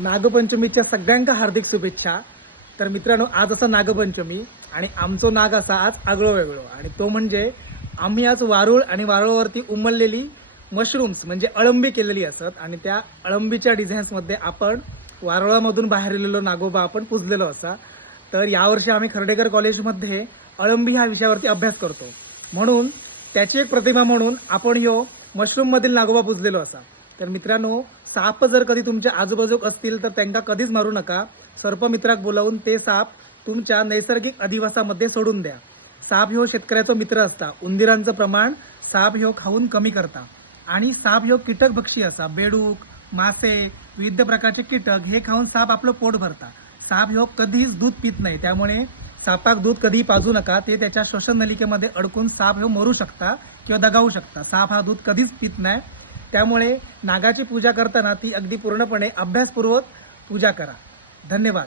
नागपंचमीच्या सगळ्यांका हार्दिक शुभेच्छा। तर मित्रांनो, आज असा नागपंचमी आणि आमचो नाग असा आज आगळो वेगळो, आणि तो म्हणजे आम्ही आज वारुळ आणि वारुळावरती उमललेली मशरूम्स म्हणजे अळंबी केलेली असत, आणि त्या अळंबीच्या डिझाईन्समध्ये आपण वारुळामधून बाहेर आलेलो नागोबा आपण पुजलेलो असा। तर यावर्षी आम्ही खर्डेकर कॉलेजमध्ये अळंबी ह्या विषयावरती अभ्यास करतो, म्हणून त्याची एक प्रतिमा म्हणून आपण ह्यो मशरूम मधील नागोबा पुजलेलो असा। तर मित्रांनो, साप जर कधी तुमच्या आजूबाजूक असतील तर त्यांना कधीच मारू नका। सर्पमित्राक बोलावून ते साप तुमच्या नैसर्गिक अधिवासामध्ये सोडून द्या। साप ह्यो शेतकऱ्याचा मित्र असता। उंदीरांचं प्रमाण साप ह्यो खाऊन कमी करता, आणि साप ह्यो कीटक भक्षी असा। बेडूक, मासे, विविध प्रकारचे कीटक हे खाऊन साप आपलं पोट भरता। साप ह्यो कधीच दूध पित नाही, त्यामुळे सापाक दूध कधी पाजू नका। ते त्याच्या श्वसन नलिकेमध्ये अडकून साप ह्यो मरू शकता किंवा दगावू शकता। साप हा दूध कधीच पित नाही, त्यामुळे नागाची पूजा करताना ती अगदी पूर्णपणे अभ्यासपूर्वक पूजा करा। धन्यवाद।